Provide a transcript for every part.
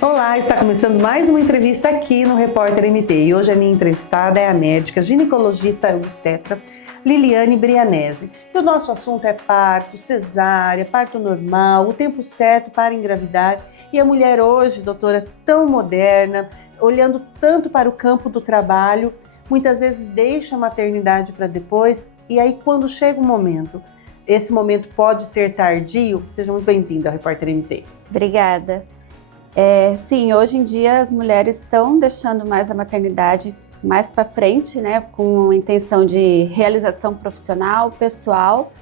Olá, está começando mais uma entrevista aqui no Repórter MT e hoje a minha entrevistada é a médica ginecologista obstetra Liliane Brianesi. E o nosso assunto é parto, cesárea, parto normal, o tempo certo para engravidar. E a mulher hoje, doutora, tão moderna, olhando tanto para o campo do trabalho, muitas vezes deixa a maternidade para depois e aí quando chega o momento, esse momento pode ser tardio. Seja muito bem-vinda ao Repórter MT. Obrigada. Sim, hoje em dia as mulheres estão deixando mais a maternidade mais para frente, né, com a intenção de realização profissional, pessoal,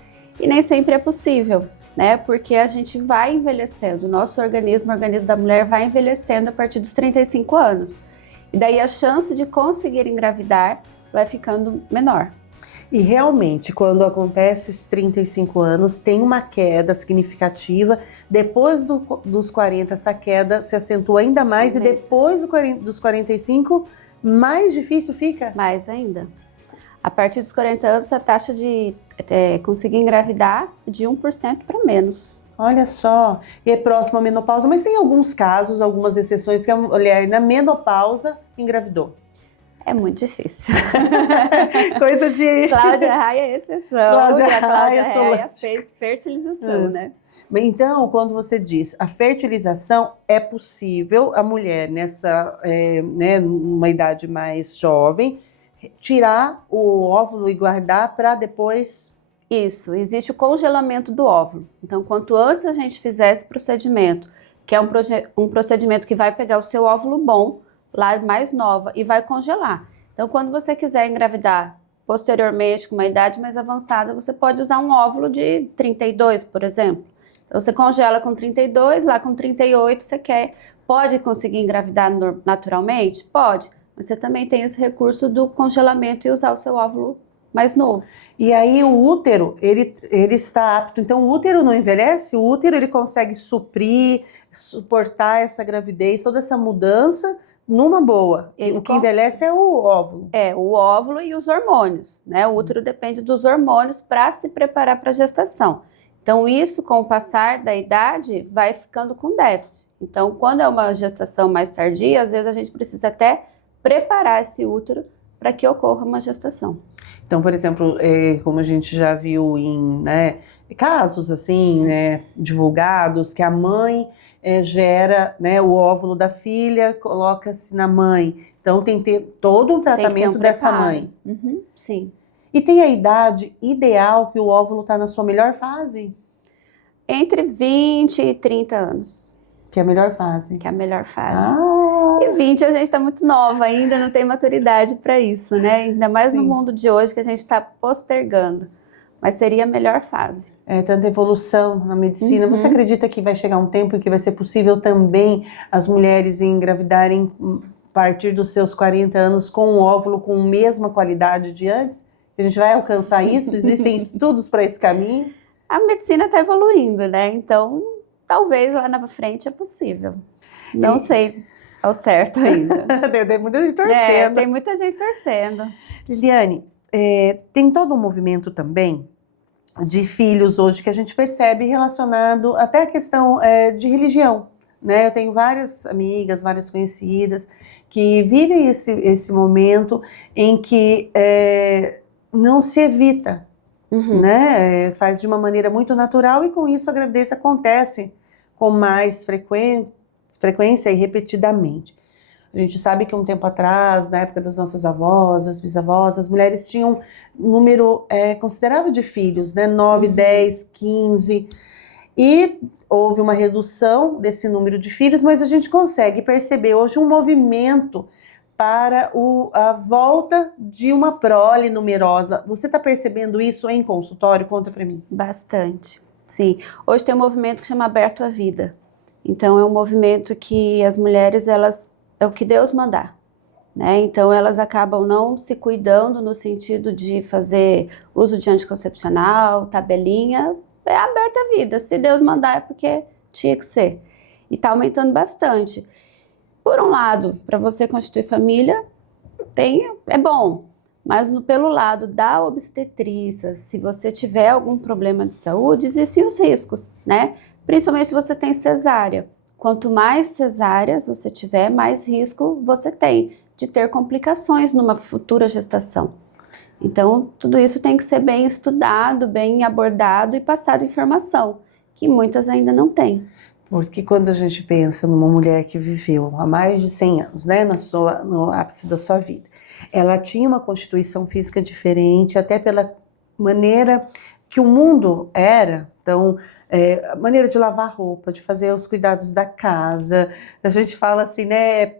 e nem sempre é possível, né, porque a gente vai envelhecendo, o nosso organismo, o organismo da mulher vai envelhecendo a partir dos 35 anos, e daí a chance de conseguir engravidar vai ficando menor. E realmente, quando acontece esses 35 anos, tem uma queda significativa. Depois dos 40, essa queda se acentua ainda mais. E depois dos 45, mais difícil fica? Mais ainda. A partir dos 40 anos, a taxa de conseguir engravidar é de 1% para menos. Olha só, e é próximo à menopausa, mas tem alguns casos, algumas exceções, que a mulher na menopausa engravidou. É muito difícil. Coisa de... Cláudia Raia é exceção. Cláudia Raia fez fertilização, né? Então, quando você diz a fertilização, é possível a mulher numa idade mais jovem tirar o óvulo e guardar para depois... Isso, existe o congelamento do óvulo. Então, quanto antes a gente fizer esse procedimento, que é um procedimento que vai pegar o seu óvulo bom, lá mais nova, e vai congelar. Então, quando você quiser engravidar posteriormente, com uma idade mais avançada, você pode usar um óvulo de 32, por exemplo. Então, você congela com 32, lá com 38 você pode conseguir engravidar naturalmente? Pode, mas você também tem esse recurso do congelamento e usar o seu óvulo mais novo. E aí o útero, ele está apto, então o útero não envelhece, o útero ele consegue suportar essa gravidez, toda essa mudança, numa boa. O que envelhece é o óvulo. O óvulo e os hormônios, né? O útero depende dos hormônios para se preparar para a gestação. Então, isso, com o passar da idade, vai ficando com déficit. Então, quando é uma gestação mais tardia, às vezes a gente precisa até preparar esse útero para que ocorra uma gestação. Então, por exemplo, como a gente já viu em casos assim, divulgados, que a mãe gera o óvulo da filha, coloca-se na mãe. Então tem que ter todo um tratamento dessa mãe. Uhum, sim. E tem a idade ideal que o óvulo está na sua melhor fase? Entre 20 e 30 anos. Que é a melhor fase. Que é a melhor fase. E 20 a gente está muito nova ainda, não tem maturidade para isso, né? Ainda mais no mundo de hoje que a gente está postergando. Mas seria a melhor fase. Tanta evolução na medicina. Você acredita que vai chegar um tempo em que vai ser possível também as mulheres engravidarem a partir dos seus 40 anos com um óvulo com a mesma qualidade de antes? A gente vai alcançar isso? Existem estudos para esse caminho? A medicina está evoluindo, né? Então, talvez lá na frente é possível. Não sei ao certo ainda. Tem muita gente torcendo. Tem muita gente torcendo. Liliane, tem todo um movimento também de filhos hoje que a gente percebe relacionado até à questão de religião, né? Eu tenho várias amigas, várias conhecidas que vivem esse momento em que não se evita, né? Faz de uma maneira muito natural e com isso a gravidez acontece com mais frequência e repetidamente. A gente sabe que um tempo atrás, na época das nossas avós, as bisavós, as mulheres tinham um número considerável de filhos, né? 9, 10, 15. E houve uma redução desse número de filhos, mas a gente consegue perceber hoje um movimento para a volta de uma prole numerosa. Você está percebendo isso em consultório? Conta para mim. Bastante, sim. Hoje tem um movimento que chama Aberto à Vida. Então é um movimento que as mulheres, é o que Deus mandar, né? Então elas acabam não se cuidando no sentido de fazer uso de anticoncepcional, tabelinha, é aberta a vida. Se Deus mandar é porque tinha que ser. E está aumentando bastante. Por um lado, para você constituir família, é bom. Mas pelo lado da obstetrícia, se você tiver algum problema de saúde, existem os riscos, né? Principalmente se você tem cesárea. quanto mais cesáreas você tiver, mais risco você tem de ter complicações numa futura gestação. Então, tudo isso tem que ser bem estudado, bem abordado e passado informação, que muitas ainda não têm. Porque quando a gente pensa numa mulher que viveu há mais de 100 anos, né, no ápice da sua vida, ela tinha uma constituição física diferente, até pela maneira que o mundo era. Então, a maneira de lavar roupa, de fazer os cuidados da casa, a gente fala assim, né,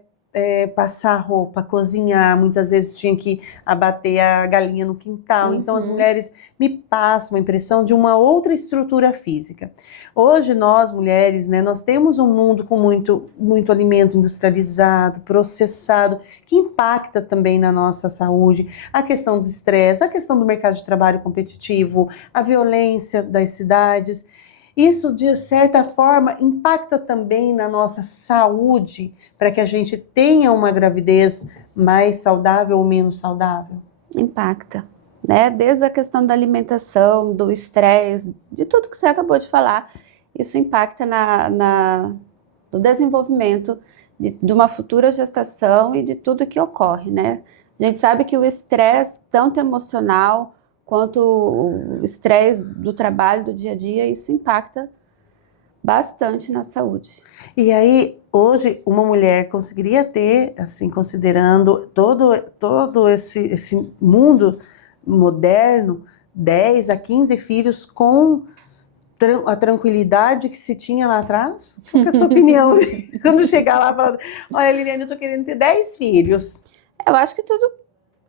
passar roupa, cozinhar, muitas vezes tinha que abater a galinha no quintal. Então as mulheres me passam a impressão de uma outra estrutura física. Hoje nós mulheres, né, nós temos um mundo com muito alimento industrializado, processado, que impacta também na nossa saúde, a questão do estresse, a questão do mercado de trabalho competitivo, a violência das cidades. Isso, de certa forma, impacta também na nossa saúde, para que a gente tenha uma gravidez mais saudável ou menos saudável? Impacta, né? Desde a questão da alimentação, do estresse, de tudo que você acabou de falar, isso impacta no desenvolvimento de uma futura gestação e de tudo que ocorre, né? A gente sabe que o estresse, tanto emocional quanto o estresse do trabalho, do dia a dia, isso impacta bastante na saúde. E aí, hoje, uma mulher conseguiria ter, assim, considerando todo esse mundo moderno, 10 a 15 filhos com a tranquilidade que se tinha lá atrás? Qual que é a sua opinião? Quando chegar lá e falar, olha, Liliane, eu tô querendo ter 10 filhos. Eu acho que tudo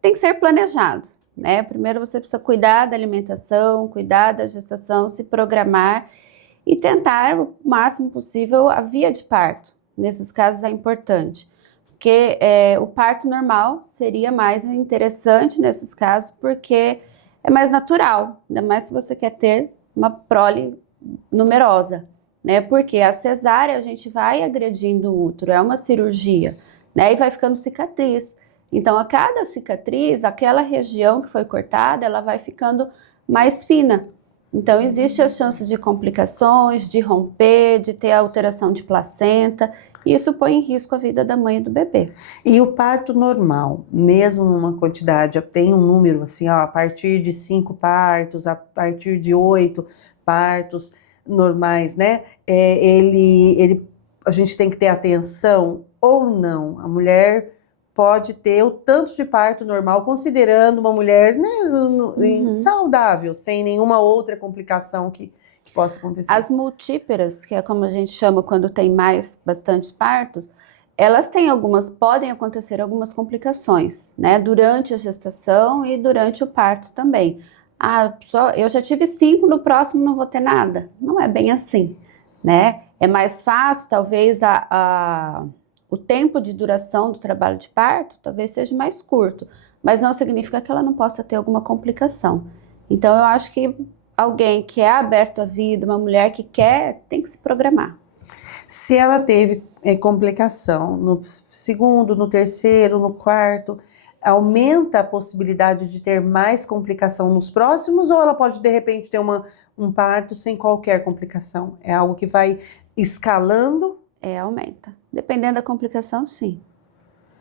tem que ser planejado, né? Primeiro você precisa cuidar da alimentação, cuidar da gestação, se programar e tentar o máximo possível a via de parto. Nesses casos é importante, porque o parto normal seria mais interessante nesses casos, porque é mais natural, ainda mais se você quer ter uma prole numerosa, né? Porque a cesárea a gente vai agredindo o útero, é uma cirurgia, né? E vai ficando cicatriz. Então, a cada cicatriz, aquela região que foi cortada, ela vai ficando mais fina. Então, existem as chances de complicações, de romper, de ter alteração de placenta, e isso põe em risco a vida da mãe e do bebê. E o parto normal, mesmo numa quantidade, tem um número assim, ó, a partir de 5 partos, a partir de 8 partos normais, né? A gente tem que ter atenção ou não? A mulher pode ter o tanto de parto normal, considerando uma mulher, né, saudável, sem nenhuma outra complicação que possa acontecer. As multíperas, que é como a gente chama quando tem bastantes partos, elas podem acontecer algumas complicações, né, durante a gestação e durante o parto também. Eu já tive 5, no próximo não vou ter nada. Não é bem assim, né? É mais fácil, talvez, o tempo de duração do trabalho de parto talvez seja mais curto, mas não significa que ela não possa ter alguma complicação. Então, eu acho que alguém que é aberto à vida, uma mulher que quer, tem que se programar. Se ela teve complicação no segundo, no terceiro, no quarto, aumenta a possibilidade de ter mais complicação nos próximos, ou ela pode, de repente, ter um parto sem qualquer complicação? É algo que vai escalando? Aumenta. Dependendo da complicação, sim.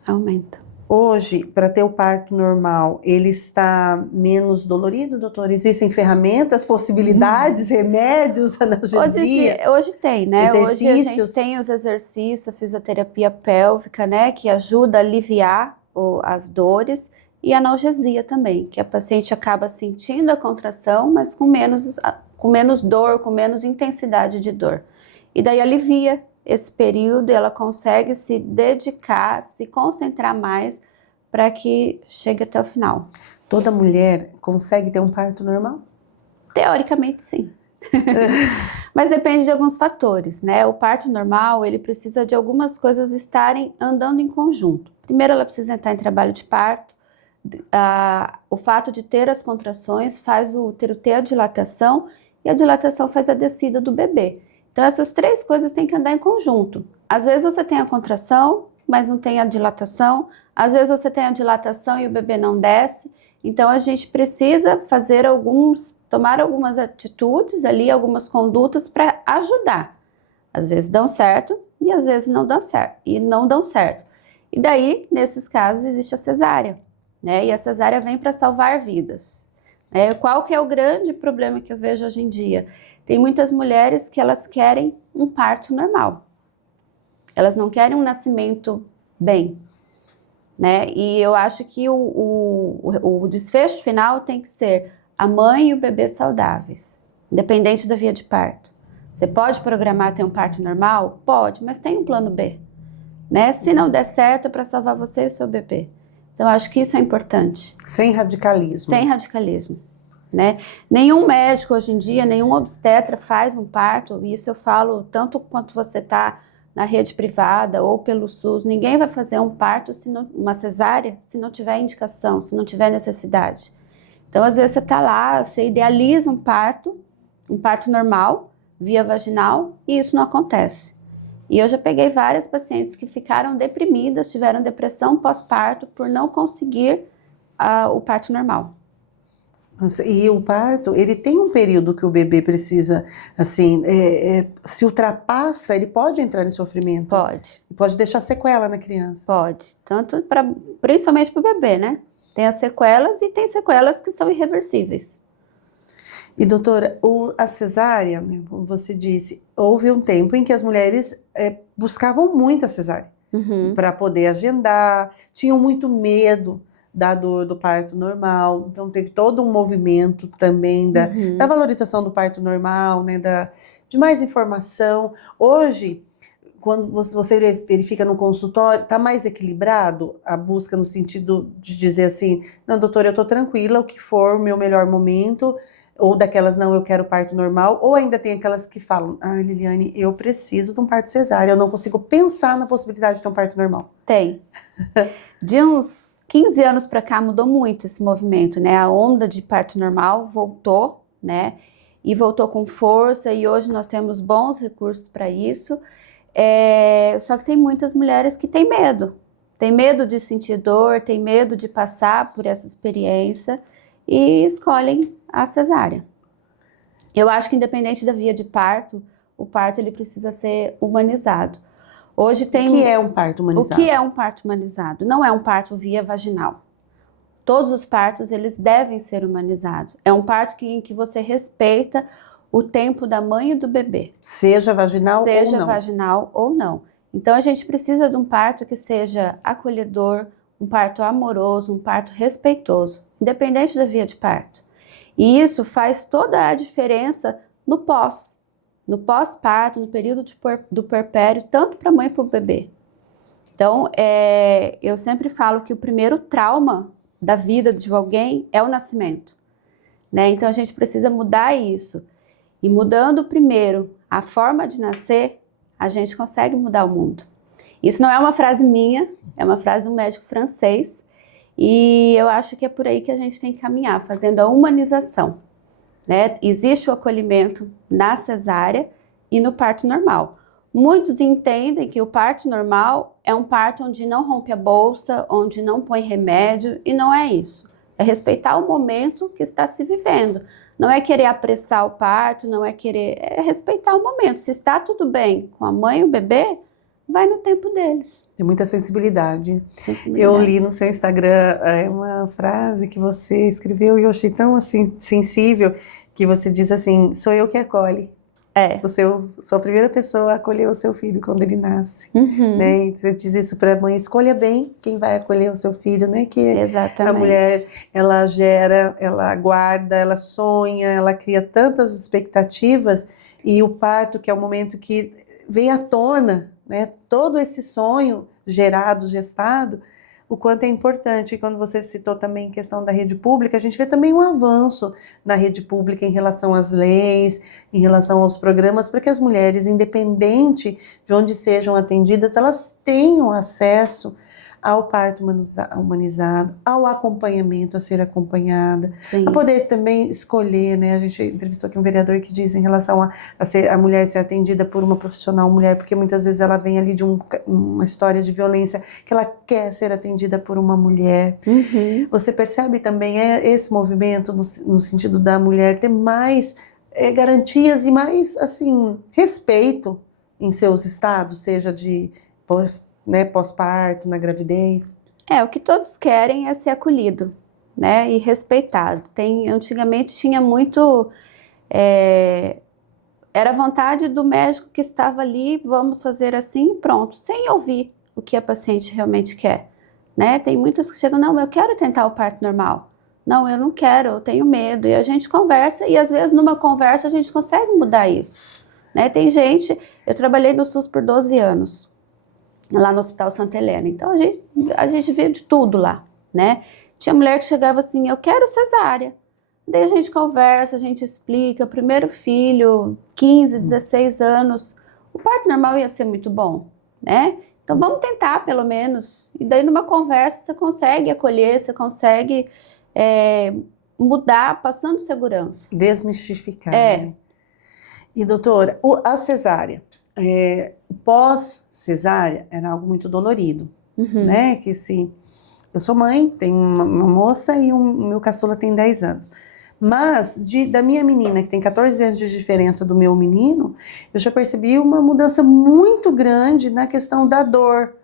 Aumenta. Hoje, para ter o parto normal, ele está menos dolorido, doutor? Existem ferramentas, possibilidades, remédios, analgesia? Hoje tem, né? Exercícios. Hoje a gente tem os exercícios, a fisioterapia pélvica, né? Que ajuda a aliviar as dores, e a analgesia também, que a paciente acaba sentindo a contração, mas com menos dor, com menos intensidade de dor. E daí alivia esse período, ela consegue se dedicar, se concentrar mais para que chegue até o final. Toda mulher consegue ter um parto normal? Teoricamente, sim. Mas depende de alguns fatores, né? O parto normal, ele precisa de algumas coisas estarem andando em conjunto. Primeiro, ela precisa entrar em trabalho de parto. O fato de ter as contrações faz o útero ter a dilatação, e a dilatação faz a descida do bebê. Então, essas 3 coisas têm que andar em conjunto. Às vezes você tem a contração, mas não tem a dilatação. Às vezes você tem a dilatação e o bebê não desce. Então, a gente precisa tomar algumas atitudes ali, algumas condutas para ajudar Às vezes dão certo e às vezes não dão certo. E daí, nesses casos, existe a cesárea, né? E a cesárea vem para salvar vidas. Qual que é o grande problema que eu vejo hoje em dia? Tem muitas mulheres que elas querem um parto normal. Elas não querem um nascimento bem, né? E eu acho que o desfecho final tem que ser a mãe e o bebê saudáveis, independente da via de parto. Você pode programar ter um parto normal? Pode, mas tem um plano B, né? Se não der certo, é para salvar você e o seu bebê. Então, eu acho que isso é importante. Sem radicalismo. Sem radicalismo, né? Nenhum médico hoje em dia, nenhum obstetra faz um parto, e isso eu falo tanto quanto você está na rede privada ou pelo SUS, ninguém vai fazer um parto, uma cesárea, se não tiver indicação, se não tiver necessidade. Então, às vezes você está lá, você idealiza um parto normal, via vaginal, e isso não acontece. E eu já peguei várias pacientes que ficaram deprimidas, tiveram depressão pós-parto por não conseguir o parto normal. E o parto, ele tem um período que o bebê precisa, assim, se ultrapassa, ele pode entrar em sofrimento? Pode. Pode deixar sequela na criança? Pode, principalmente para o bebê, né? Tem as sequelas e tem sequelas que são irreversíveis. E doutora, a cesárea, como você disse, houve um tempo em que as mulheres buscavam muito a cesárea para poder agendar, tinham muito medo da dor do parto normal, então teve todo um movimento também da valorização do parto normal, né, de mais informação. Hoje, quando você verifica no consultório, está mais equilibrado a busca no sentido de dizer assim, não, doutora, eu estou tranquila, o que for o meu melhor momento, ou daquelas, não, eu quero parto normal, ou ainda tem aquelas que falam, Liliane, eu preciso de um parto cesárea, eu não consigo pensar na possibilidade de ter um parto normal. Tem. De uns 15 anos para cá mudou muito esse movimento, né? A onda de parto normal voltou, né? E voltou com força, e hoje nós temos bons recursos para isso. Só que tem muitas mulheres que têm medo. Tem medo de sentir dor, tem medo de passar por essa experiência e escolhem a cesárea. Eu acho que independente da via de parto, o parto ele precisa ser humanizado. Hoje tem... O que é um parto humanizado? O que é um parto humanizado? Não é um parto via vaginal. Todos os partos, eles devem ser humanizados. É um parto em que você respeita o tempo da mãe e do bebê. Seja vaginal ou não. Seja vaginal ou não. Então, a gente precisa de um parto que seja acolhedor, um parto amoroso, um parto respeitoso, independente da via de parto. E isso faz toda a diferença no pós-parto, no período do puerpério, tanto para a mãe e para o bebê. Então, eu sempre falo que o primeiro trauma da vida de alguém é o nascimento, né? Então, a gente precisa mudar isso. E mudando primeiro a forma de nascer, a gente consegue mudar o mundo. Isso não é uma frase minha, é uma frase de um médico francês. E eu acho que é por aí que a gente tem que caminhar, fazendo a humanização, né? Existe o acolhimento na cesárea e no parto normal. Muitos entendem que o parto normal é um parto onde não rompe a bolsa, onde não põe remédio, e não é isso. É respeitar o momento que está se vivendo. Não é querer apressar o parto, é respeitar o momento. Se está tudo bem com a mãe e o bebê, vai no tempo deles. Tem muita sensibilidade. Eu li no seu Instagram uma frase que você escreveu e eu achei tão assim, sensível, que você diz assim, sou eu que acolhe. Sou a primeira pessoa a acolher o seu filho quando ele nasce. Né? E você diz isso para a mãe, escolha bem quem vai acolher o seu filho, né? Que exatamente. A mulher, ela gera, ela guarda, ela sonha, ela cria tantas expectativas, e o parto, que é o momento que vem à tona, né? Todo esse sonho gerado, gestado, o quanto é importante. E quando você citou também a questão da rede pública, a gente vê também um avanço na rede pública em relação às leis, em relação aos programas, para que as mulheres, independente de onde sejam atendidas, elas tenham acesso ao parto humanizado, ao acompanhamento, a ser acompanhada, Sim. A poder também escolher, né? A gente entrevistou aqui um vereador que diz em relação a mulher ser atendida por uma profissional mulher, porque muitas vezes ela vem ali de uma história de violência, que ela quer ser atendida por uma mulher. Você percebe também esse movimento no sentido da mulher ter mais garantias e mais, assim, respeito em seus estados, seja de pós-parto, na gravidez? O que todos querem é ser acolhido, né, e respeitado. Antigamente tinha muito, era vontade do médico que estava ali, vamos fazer assim, pronto, sem ouvir o que a paciente realmente quer, né? Tem muitas que chegam, não, eu quero tentar o parto normal. Não, eu não quero, eu tenho medo. E a gente conversa, e às vezes numa conversa a gente consegue mudar isso, né? Tem gente, eu trabalhei no SUS por 12 anos, lá no Hospital Santa Helena, então a gente vê de tudo lá, né? Tinha mulher que chegava assim, eu quero cesárea. Daí a gente conversa, a gente explica, primeiro filho, 15, 16 anos, o parto normal ia ser muito bom, né? Então vamos tentar pelo menos. E daí numa conversa você consegue acolher, você consegue mudar, passando segurança. Desmistificar, né? E doutora, a cesárea, pós-cesárea era algo muito dolorido, né? Que se eu sou mãe, tenho uma moça e o meu caçula tem 10 anos. Mas da minha menina, que tem 14 anos de diferença do meu menino, eu já percebi uma mudança muito grande na questão da dor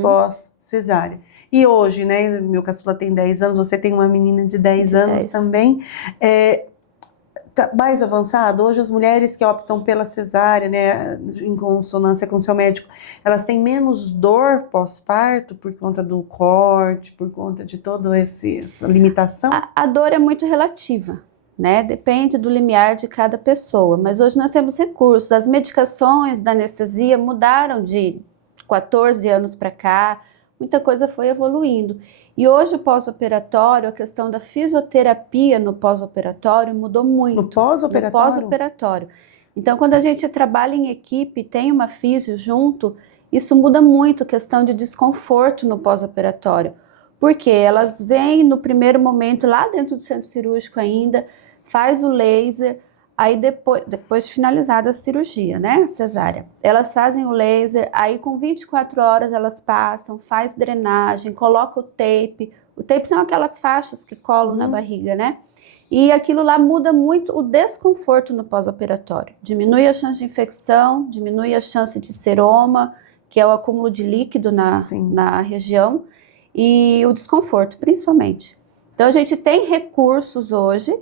pós-cesárea. E hoje, né, meu caçula tem 10 anos, você tem uma menina de 10 anos também, tá mais avançado. Hoje as mulheres que optam pela cesárea, né, em consonância com seu médico, elas têm menos dor pós-parto por conta do corte, por conta de toda essa limitação? A dor é muito relativa, né? Depende do limiar de cada pessoa, mas hoje nós temos recursos. As medicações da anestesia mudaram de 14 anos para cá, muita coisa foi evoluindo. E hoje o pós-operatório, a questão da fisioterapia no pós-operatório mudou muito. No pós-operatório? No pós-operatório. Então, quando a gente trabalha em equipe, tem uma fisio junto, isso muda muito a questão de desconforto no pós-operatório. Porque elas vêm no primeiro momento lá dentro do centro cirúrgico ainda, faz o laser, aí depois de finalizada a cirurgia, né, cesárea, elas fazem o laser, aí com 24 horas elas passam, faz drenagem, coloca o tape são aquelas faixas que colam na barriga, né, e aquilo lá muda muito o desconforto no pós-operatório, diminui a chance de infecção, diminui a chance de seroma, que é o acúmulo de líquido na região, e o desconforto, principalmente. Então a gente tem recursos hoje,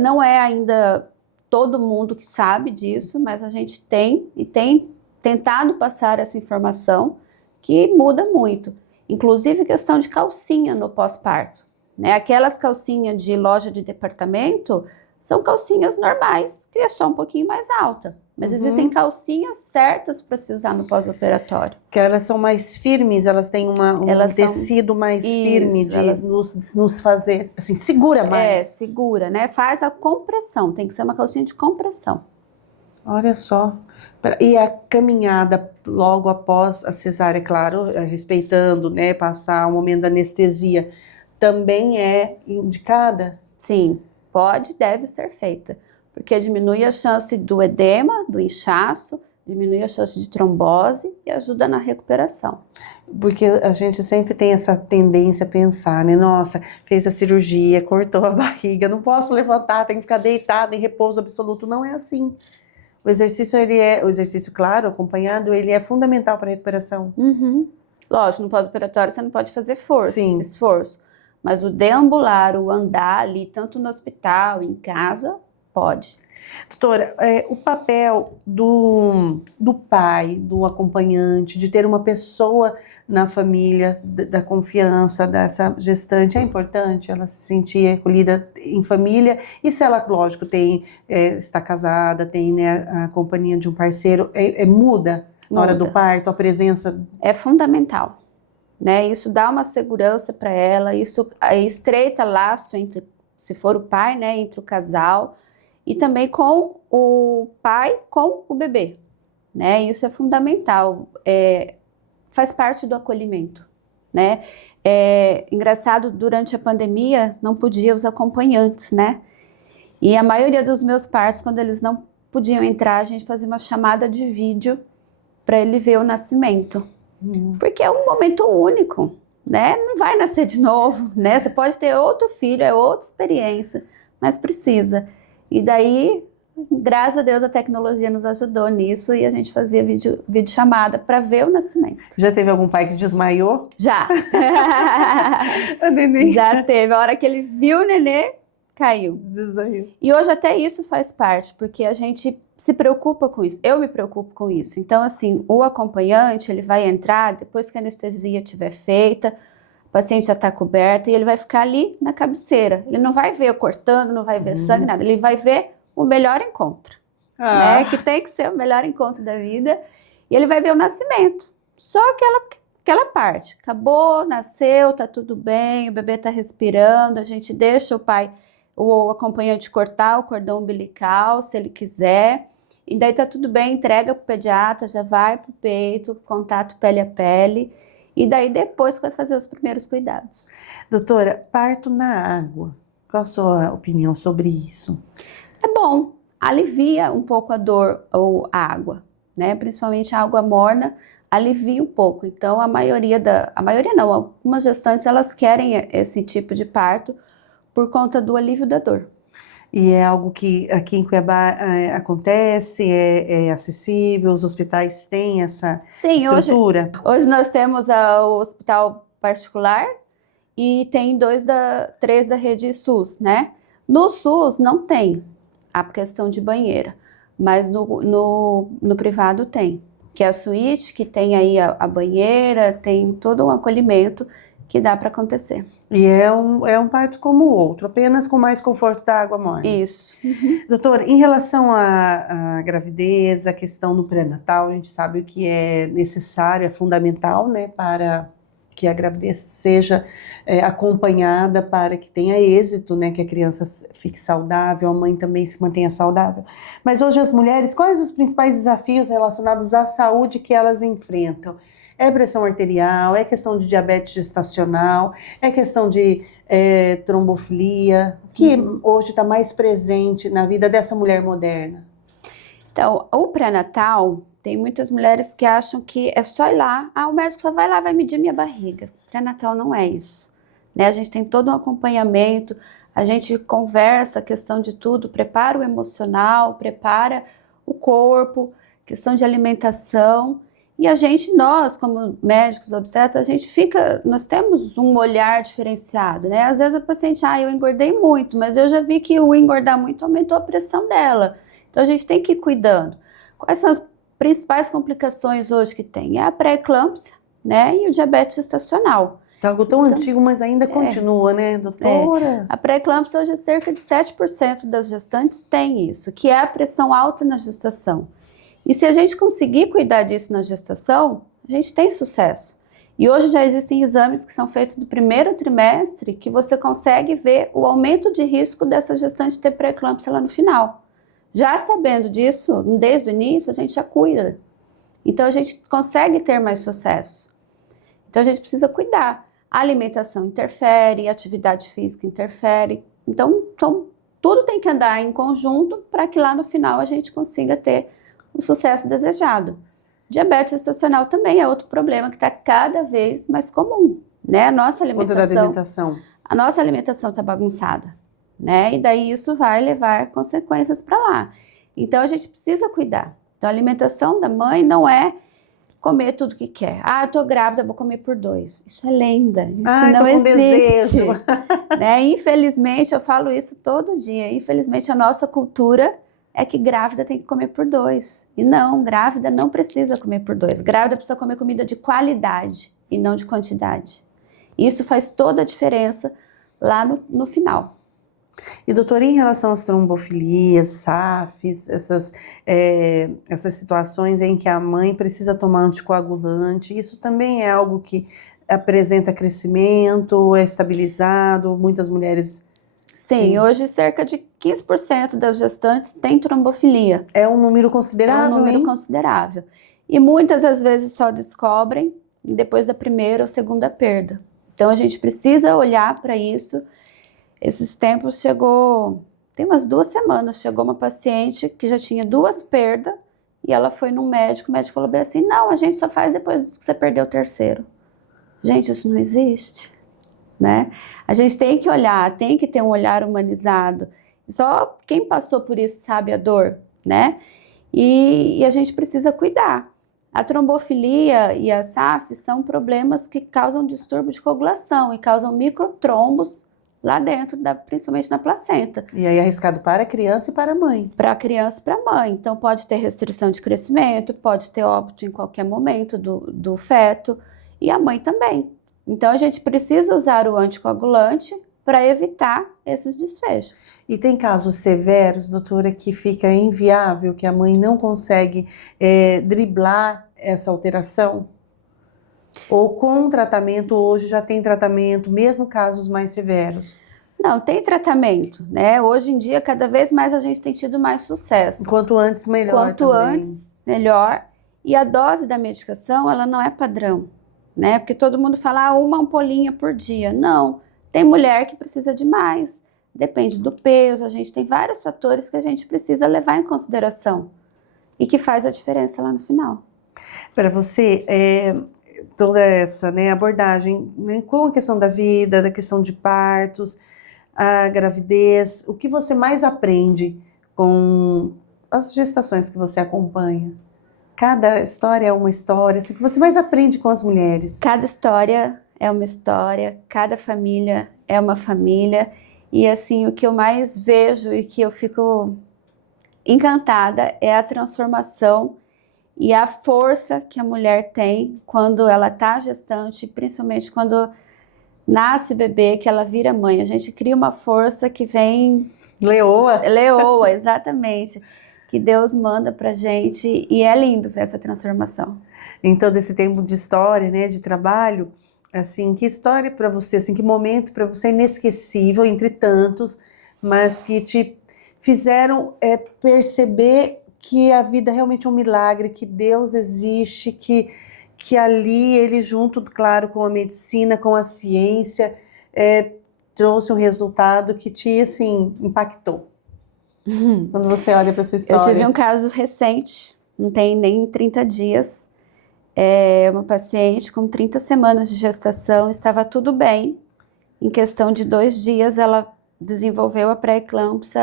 não é ainda todo mundo que sabe disso, mas a gente tem tentado passar essa informação que muda muito. Inclusive questão de calcinha no pós-parto, né? Aquelas calcinhas de loja de departamento são calcinhas normais, que é só um pouquinho mais alta. Mas existem calcinhas certas para se usar no pós-operatório. Que elas são mais firmes, elas têm um tecido mais firme de nos fazer, assim, segura mais. Segura, né? Faz a compressão, tem que ser uma calcinha de compressão. Olha só. E a caminhada logo após a cesárea, claro, respeitando, né, passar o momento da anestesia, também é indicada? Sim, deve ser feita. Porque diminui a chance do edema, do inchaço, diminui a chance de trombose e ajuda na recuperação. Porque a gente sempre tem essa tendência a pensar, né? Nossa, fez a cirurgia, cortou a barriga, não posso levantar, tem que ficar deitada em repouso absoluto. Não é assim. O exercício, claro, acompanhado, ele é fundamental para a recuperação. Lógico, no pós-operatório você não pode fazer esforço. Mas o deambular, o andar ali, tanto no hospital, em casa, pode. Doutora, o papel do pai, do acompanhante, de ter uma pessoa na família, da confiança dessa gestante, é importante ela se sentir acolhida em família, e se ela, lógico, está casada, tem, né, a companhia de um parceiro, muda na hora do parto, a presença? É fundamental, né? Isso dá uma segurança para ela, isso estreita laço entre, se for o pai, né, entre o casal, e também com o pai, com o bebê, né? Isso é fundamental, faz parte do acolhimento, né? Engraçado, durante a pandemia, não podia os acompanhantes, né? E a maioria dos meus partos, quando eles não podiam entrar, a gente fazia uma chamada de vídeo para ele ver o nascimento. Porque é um momento único, né? Não vai nascer de novo, né? Você pode ter outro filho, é outra experiência, mas precisa. E daí Graças a Deus a tecnologia nos ajudou nisso e a gente fazia videochamada para ver o nascimento. Já teve algum pai que desmaiou? Já. A neném. Já teve. A hora que ele viu o nenê, caiu. Desmaiou. E hoje até isso faz parte, porque a gente se preocupa com isso. Eu me preocupo com isso. Então, assim, o acompanhante, ele vai entrar, depois que a anestesia estiver feita, o paciente já está coberto e ele vai ficar ali na cabeceira. Ele não vai ver eu cortando, não vai ver sangue, nada. Ele vai ver o melhor encontro, né? Que tem que ser o melhor encontro da vida. E ele vai ver o nascimento. Só aquela parte. Acabou, nasceu, tá tudo bem, o bebê tá respirando, a gente deixa o acompanhante cortar o cordão umbilical, se ele quiser. E daí tá tudo bem, entrega pro pediatra, já vai pro peito, contato pele a pele. E daí depois que vai fazer os primeiros cuidados. Doutora, parto na água. Qual a sua opinião sobre isso? É bom, alivia um pouco a dor ou a água, né? Principalmente a água morna, alivia um pouco. Então a maioria não, algumas gestantes elas querem esse tipo de parto por conta do alívio da dor. E é algo que aqui em Cuiabá acontece, é acessível, os hospitais têm essa estrutura? Hoje nós temos o hospital particular e tem 3 da rede SUS, né? No SUS não tem a questão de banheira, mas no privado tem, que é a suíte, que tem aí a banheira, tem todo um acolhimento que dá para acontecer. E é um parto como o outro, apenas com mais conforto da água morna. Isso. Doutora, em relação à gravidez, a questão do pré-natal, a gente sabe o que é necessário, é fundamental, né, para que a gravidez seja acompanhada para que tenha êxito, né, que a criança fique saudável, a mãe também se mantenha saudável. Mas hoje as mulheres, quais os principais desafios relacionados à saúde que elas enfrentam? É pressão arterial, é questão de diabetes gestacional, é questão de trombofilia, que hoje está mais presente na vida dessa mulher moderna? Então, o pré-natal, tem muitas mulheres que acham que é só ir lá, o médico só vai lá, vai medir minha barriga. Pré-natal não é isso, né? A gente tem todo um acompanhamento, a gente conversa a questão de tudo, prepara o emocional, prepara o corpo, questão de alimentação. E nós como médicos obstetras, nós temos um olhar diferenciado, né? Às vezes a paciente, eu engordei muito, mas eu já vi que o engordar muito aumentou a pressão dela. Então a gente tem que ir cuidando. Quais são as principais complicações hoje que tem? É a pré-eclâmpsia, né? E o diabetes gestacional. É algo tão antigo, mas ainda continua, né, doutora? A pré-eclâmpsia hoje cerca de 7% das gestantes tem isso, que é a pressão alta na gestação. E se a gente conseguir cuidar disso na gestação, a gente tem sucesso. E hoje já existem exames que são feitos do primeiro trimestre que você consegue ver o aumento de risco dessa gestante ter pré-eclâmpsia lá no final. Já sabendo disso, desde o início, a gente já cuida. Então a gente consegue ter mais sucesso. Então a gente precisa cuidar. A alimentação interfere, a atividade física interfere. Então tudo tem que andar em conjunto para que lá no final a gente consiga ter o sucesso desejado. Diabetes gestacional também é outro problema que está cada vez mais comum, né? A nossa alimentação está bagunçada, né? E daí isso vai levar consequências para lá. Então a gente precisa cuidar. Então a alimentação da mãe não é comer tudo que quer. Eu tô grávida, vou comer por 2. Isso é lenda, isso não existe. Né? Infelizmente, eu falo isso todo dia, infelizmente a nossa cultura é que grávida tem que comer por 2. E não, grávida não precisa comer por 2. Grávida precisa comer comida de qualidade e não de quantidade. Isso faz toda a diferença lá no final. E doutora, em relação às trombofilias, SAFs, essas situações em que a mãe precisa tomar anticoagulante, isso também é algo que apresenta crescimento, é estabilizado, muitas mulheres... Sim, hoje cerca de 15% das gestantes têm trombofilia. É um número considerável, considerável. E muitas das vezes só descobrem depois da primeira ou segunda perda. Então a gente precisa olhar para isso. Esses tempos tem umas 2 semanas, chegou uma paciente que já tinha 2 perdas e ela foi num médico, o médico falou bem assim, não, a gente só faz depois que você perdeu o 3º. Gente, isso não existe, né? A gente tem que olhar, tem que ter um olhar humanizado Só quem passou por isso sabe a dor, né? E a gente precisa cuidar. A trombofilia e a SAF são problemas que causam distúrbio de coagulação e causam microtrombos lá dentro, principalmente na placenta. E aí é arriscado para a criança e para a mãe. Para a criança e para a mãe. Então pode ter restrição de crescimento, pode ter óbito em qualquer momento do feto e a mãe também. Então a gente precisa usar o anticoagulante para evitar esses desfechos. E tem casos severos, doutora, que fica inviável, que a mãe não consegue driblar essa alteração? Ou com tratamento, hoje já tem tratamento, mesmo casos mais severos? Não, tem tratamento, né? Hoje em dia, cada vez mais a gente tem tido mais sucesso. Quanto antes, melhor. Quanto também. antes, melhor. E a dose da medicação, ela não é padrão, né? Porque todo mundo fala, uma ampolinha por dia. Não, tem mulher que precisa de mais. Depende do peso, a gente tem vários fatores que a gente precisa levar em consideração. E que faz a diferença lá no final. Para você, toda essa abordagem, né, com a questão da vida, da questão de partos, a gravidez, o que você mais aprende com as gestações que você acompanha? Cada história é uma história, assim, o que você mais aprende com as mulheres? Cada história é uma história, cada família é uma família, e assim, o que eu mais vejo e que eu fico encantada é a transformação e a força que a mulher tem quando ela está gestante, principalmente quando nasce o bebê, que ela vira mãe. A gente cria uma força que vem... Leoa? Leoa, exatamente. Que Deus manda pra gente, e é lindo ver essa transformação. Então, desse tempo de história, né, de trabalho, assim, que história para você, assim, que momento para você inesquecível, entre tantos, mas que te fizeram perceber que a vida realmente é um milagre, que Deus existe, que ali ele junto, claro, com a medicina, com a ciência, trouxe um resultado que te, assim, impactou. Quando você olha para sua história. Eu tive um caso recente, não tem nem 30 dias, uma paciente com 30 semanas de gestação, estava tudo bem, em questão de 2 dias ela desenvolveu a pré-eclâmpsia,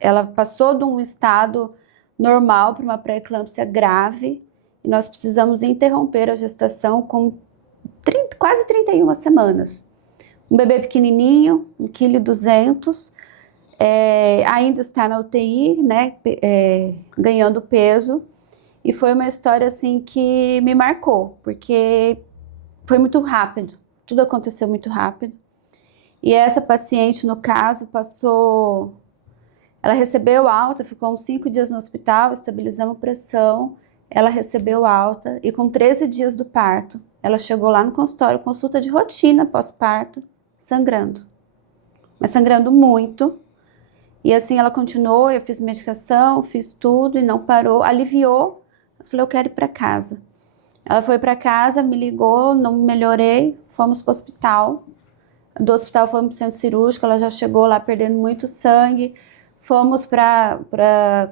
ela passou de um estado normal para uma pré-eclâmpsia grave, e nós precisamos interromper a gestação com quase 31 semanas. Um bebê pequenininho, 1,2 kg, ainda está na UTI, né, ganhando peso, e foi uma história assim que me marcou, porque foi muito rápido, tudo aconteceu muito rápido. E essa paciente, no caso, ela recebeu alta, ficou uns 5 dias no hospital, estabilizamos pressão, ela recebeu alta, e com 13 dias do parto, ela chegou lá no consultório, consulta de rotina pós-parto, sangrando. Mas sangrando muito. E assim ela continuou, eu fiz medicação, fiz tudo e não parou, aliviou. Eu falei, eu quero ir para casa. Ela foi para casa, me ligou, não melhorei, fomos para o hospital. Do hospital fomos para o centro cirúrgico, ela já chegou lá perdendo muito sangue. Fomos para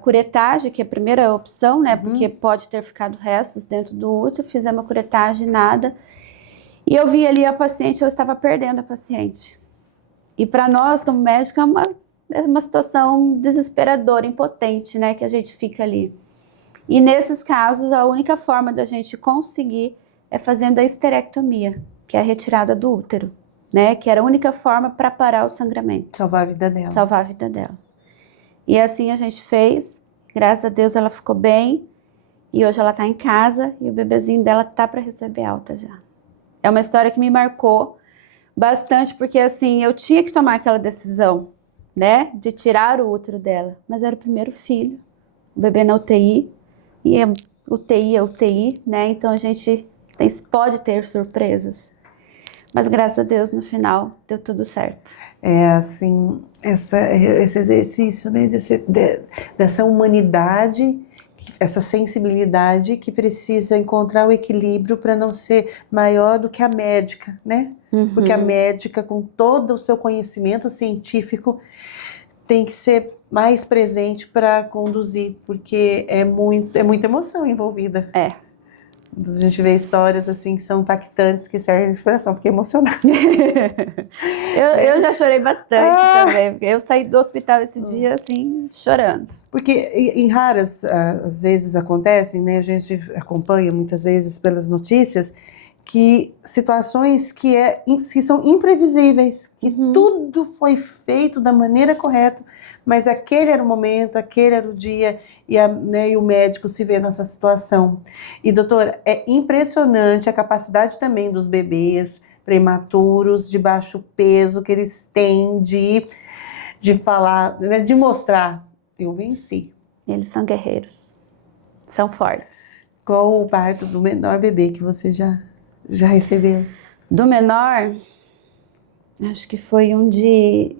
curetagem, que é a primeira opção, né? Porque pode ter ficado restos dentro do útero. Fizemos a curetagem, nada. E eu vi ali a paciente, eu estava perdendo a paciente. E para nós, como médico, é uma situação desesperadora, impotente, né? Que a gente fica ali. E nesses casos, a única forma da gente conseguir é fazendo a esterectomia, que é a retirada do útero, né? Que era a única forma para parar o sangramento. Salvar a vida dela. Salvar a vida dela. E assim a gente fez, graças a Deus ela ficou bem, e hoje ela tá em casa, e o bebezinho dela tá para receber alta já. É uma história que me marcou bastante, porque assim, eu tinha que tomar aquela decisão, né, de tirar o útero dela, mas era o primeiro filho, o bebê na UTI, e UTI é UTI, né, então a gente pode ter surpresas. Mas graças a Deus, no final, deu tudo certo. Assim, esse exercício, né, dessa humanidade, essa sensibilidade que precisa encontrar o equilíbrio para não ser maior do que a médica, né? Porque a médica, com todo o seu conhecimento científico, tem que ser mais presente para conduzir, porque é muita emoção envolvida. A gente vê histórias assim que são impactantes, que servem de inspiração. Fiquei emocionada. Eu já chorei bastante também, porque eu saí do hospital esse dia, assim, chorando. Porque em raras, às vezes acontecem, né? A gente acompanha muitas vezes pelas notícias, que situações que são imprevisíveis, que tudo foi feito da maneira correta, mas aquele era o momento, aquele era o dia, e o médico se vê nessa situação. E, doutora, é impressionante a capacidade também dos bebês prematuros, de baixo peso, que eles têm de falar, né, de mostrar, eu venci. Eles são guerreiros, são fortes. Qual o parto do menor bebê que você já recebeu? Do menor, acho que foi um de,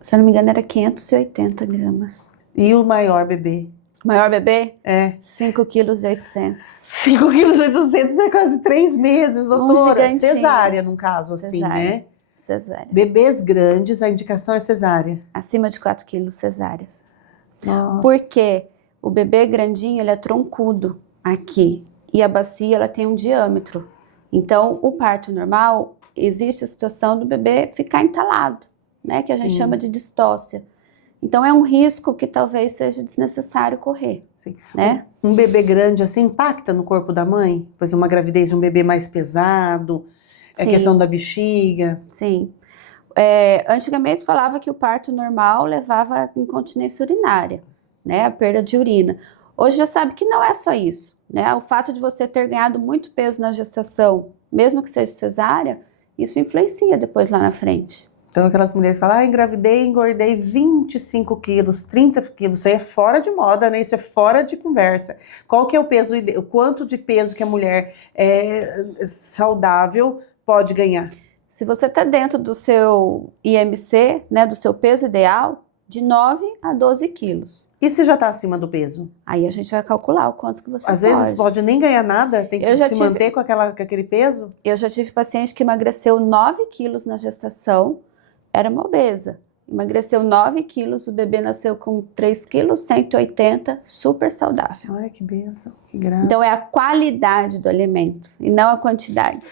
se eu não me engano, era 580 gramas. E o maior bebê? O maior bebê? É. 5 quilos e 800. 5 quilos e 800 é quase 3 meses, doutora. gigantinho. Cesárea, num caso assim, né? Cesárea. Bebês grandes, a indicação é cesárea. Acima de 4 quilos, cesáreas. Nossa. Porque o bebê grandinho, ele é troncudo aqui. E a bacia, ela tem um diâmetro. Então, o parto normal, existe a situação do bebê ficar entalado, né? Que a gente chama de distócia. Então, é um risco que talvez seja desnecessário correr. Sim. Né? Um bebê grande assim impacta no corpo da mãe? Por exemplo, uma gravidez de um bebê mais pesado, a questão da bexiga. Sim. Antigamente falava que o parto normal levava à incontinência urinária, né? A perda de urina. Hoje já sabe que não é só isso, né? O fato de você ter ganhado muito peso na gestação, mesmo que seja cesárea, isso influencia depois lá na frente. Então aquelas mulheres falam, engravidei, engordei 25 quilos, 30 quilos, isso aí é fora de moda, né? Isso é fora de conversa. Qual que é o peso, o quanto de peso que a mulher saudável pode ganhar? Se você está dentro do seu IMC, né, do seu peso ideal, de 9 a 12 quilos. E se já está acima do peso? Aí a gente vai calcular o quanto que você Às vezes pode nem ganhar nada, tem que se manter com aquele peso? Eu já tive paciente que emagreceu 9 quilos na gestação, era uma obesa. Emagreceu 9 quilos, o bebê nasceu com 3 quilos, 180, super saudável. Ai, que bênção, que graça. Então é a qualidade do alimento e não a quantidade.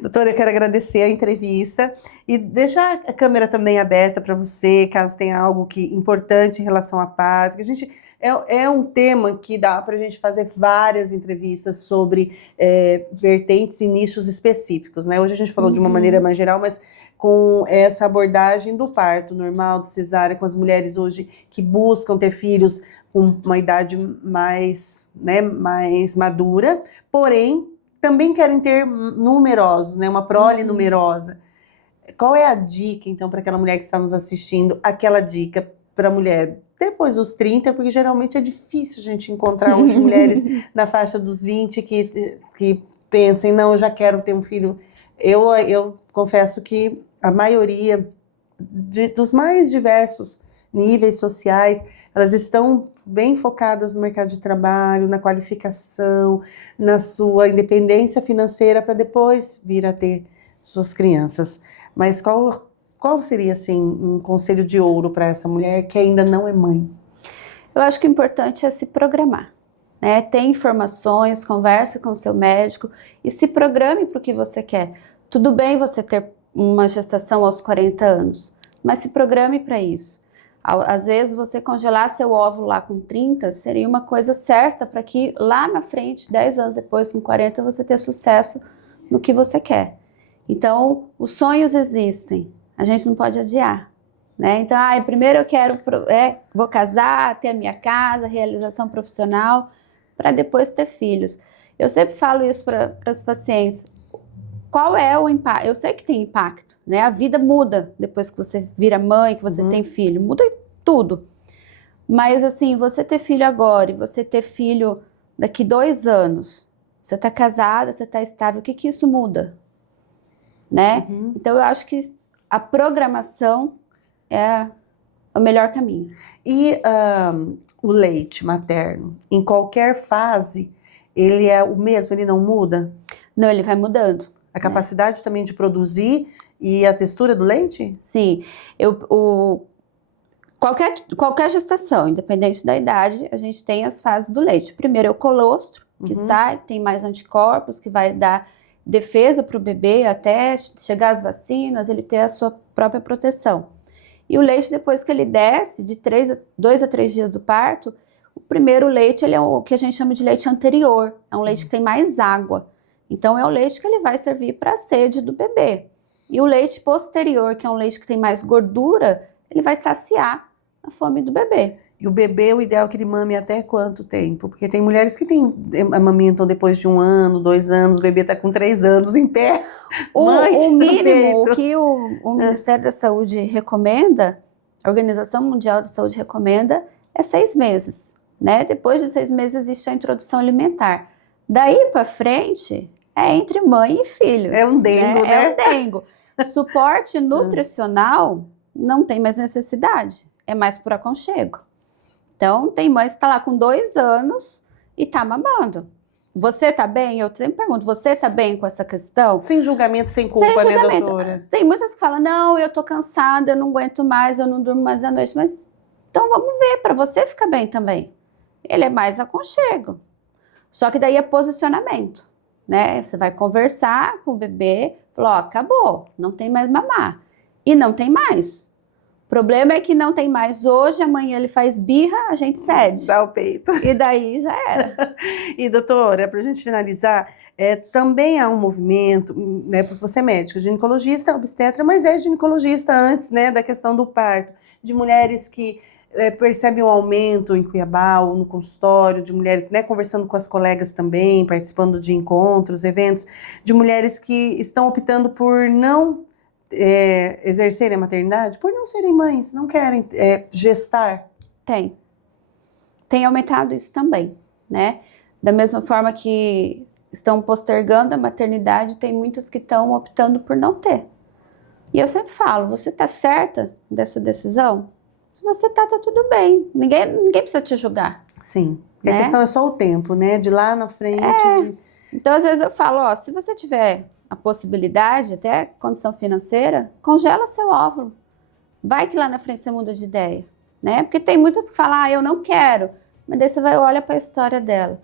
Doutora, eu quero agradecer a entrevista e deixar a câmera também aberta para você, caso tenha algo importante em relação à parto. A gente é um tema que dá para a gente fazer várias entrevistas sobre vertentes e nichos específicos, né? Hoje a gente falou de uma maneira mais geral, mas com essa abordagem do parto normal, de cesárea, com as mulheres hoje que buscam ter filhos com uma idade mais madura, porém também querem ter numerosos, né, uma prole numerosa. Qual é a dica, então, para aquela mulher que está nos assistindo, aquela dica para a mulher depois dos 30, porque geralmente é difícil a gente encontrar hoje mulheres na faixa dos 20 que pensem, não, eu já quero ter um filho. Eu confesso que a maioria dos mais diversos níveis sociais, elas estão bem focadas no mercado de trabalho, na qualificação, na sua independência financeira para depois vir a ter suas crianças. Mas qual seria, assim, um conselho de ouro para essa mulher que ainda não é mãe? Eu acho que o importante é se programar, né? Ter informações, converse com o seu médico e se programe para o que você quer. Tudo bem você ter uma gestação aos 40 anos, mas se programe para isso. Às vezes você congelar seu óvulo lá com 30 seria uma coisa certa para que lá na frente, 10 anos depois, com 40, você tenha sucesso no que você quer. Então, os sonhos existem, a gente não pode adiar, né? Então, primeiro eu quero, vou casar, ter a minha casa, realização profissional, para depois ter filhos. Eu sempre falo isso para as pacientes. Qual é o impacto? Eu sei que tem impacto, né? A vida muda depois que você vira mãe, que você tem filho, muda tudo. Mas assim, você ter filho agora e você ter filho daqui 2 anos, você tá casada, você tá estável, o que que isso muda? Né? Então eu acho que a programação é o melhor caminho. E o leite materno, em qualquer fase, ele é o mesmo, ele não muda? Não, ele vai mudando. A capacidade também de produzir e a textura do leite? Sim. Qualquer gestação, independente da idade, a gente tem as fases do leite. Primeiro é o colostro, que sai, que tem mais anticorpos, que vai dar defesa para o bebê até chegar às vacinas, ele ter a sua própria proteção. E o leite, depois que ele desce, de 2 a 3 dias do parto, o primeiro leite ele é o que a gente chama de leite anterior. É um leite que tem mais água. Então, é o leite que ele vai servir para a sede do bebê. E o leite posterior, que é um leite que tem mais gordura, ele vai saciar a fome do bebê. E o bebê, o ideal é que ele mame até quanto tempo? Porque tem mulheres que amamentam depois de 1 ano, 2 anos, o bebê está com 3 anos em pé. O mínimo, o que o Ministério da Saúde recomenda, a Organização Mundial da Saúde recomenda, é 6 meses. Né? Depois de 6 meses existe a introdução alimentar. Daí para frente, é entre mãe e filho. É um dengo, né? É um dengo. Suporte nutricional não tem mais necessidade, é mais por aconchego. Então, tem mãe que está lá com 2 anos e está mamando. Você está bem? Eu sempre pergunto, você está bem com essa questão? Sem julgamento, sem culpa, sem julgamento, né, doutora? Tem muitas que falam, não, eu tô cansada, eu não aguento mais, eu não durmo mais à noite. Mas, então vamos ver, para você ficar bem também. Ele é mais aconchego. Só que daí é posicionamento, né? Você vai conversar com o bebê, falar, ó, acabou, não tem mais mamar. E não tem mais. O problema é que não tem mais hoje, amanhã ele faz birra, a gente cede. Dá o peito. E daí já era. E doutora, para a gente finalizar, também há um movimento, né, porque você é médica, ginecologista, obstetra, mas é ginecologista antes, né, da questão do parto, de mulheres que percebem um aumento em Cuiabá, ou no consultório, de mulheres, né, conversando com as colegas também, participando de encontros, eventos, de mulheres que estão optando por não exercerem a maternidade, por não serem mães, não querem gestar. Tem aumentado isso também, né? Da mesma forma que estão postergando a maternidade, tem muitas que estão optando por não ter. E eu sempre falo, você está certa dessa decisão? Se você tá tudo bem. Ninguém precisa te julgar. Sim. Né? A questão é só o tempo, né? De lá na frente. Então, às vezes eu falo, ó, se você tiver a possibilidade, até condição financeira, congela seu óvulo. Vai que lá na frente você muda de ideia, né? Porque tem muitas que falam, eu não quero. Mas daí você olha para a história dela.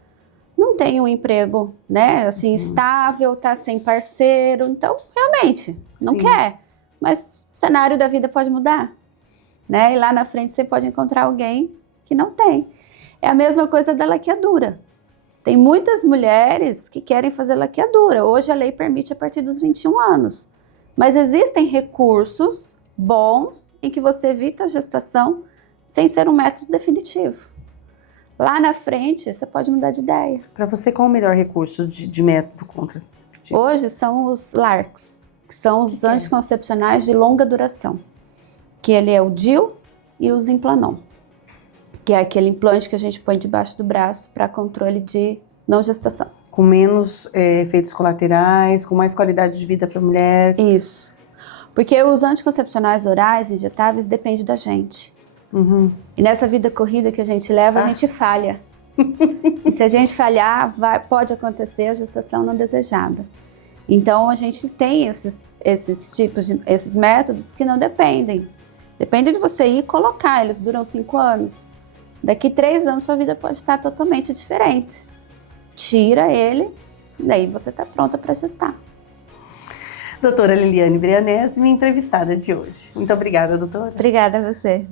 Não tem um emprego, né? Assim, estável, tá sem parceiro. Então, realmente, não quer. Mas o cenário da vida pode mudar. Né? E lá na frente você pode encontrar alguém que não tem. É a mesma coisa da laqueadura. Tem muitas mulheres que querem fazer laqueadura. Hoje a lei permite a partir dos 21 anos. Mas existem recursos bons em que você evita a gestação sem ser um método definitivo. Lá na frente você pode mudar de ideia. Para você, qual o melhor recurso de método contraceptivo? Hoje são os LARCs, que são os anticoncepcionais de longa duração. Que ele é o DIU e o Implanon, que é aquele implante que a gente põe debaixo do braço para controle de não gestação. Com menos efeitos colaterais, com mais qualidade de vida para a mulher. Isso. Porque os anticoncepcionais orais, injetáveis, depende da gente. E nessa vida corrida que a gente leva, a gente falha. E se a gente falhar, pode acontecer a gestação não desejada. Então, a gente tem esses métodos que não dependem. Depende de você ir colocar, eles duram 5 anos. Daqui 3 anos sua vida pode estar totalmente diferente. Tira ele, daí você está pronta para gestar. Doutora Liliane Brianesi, minha entrevistada de hoje. Muito obrigada, doutora. Obrigada a você.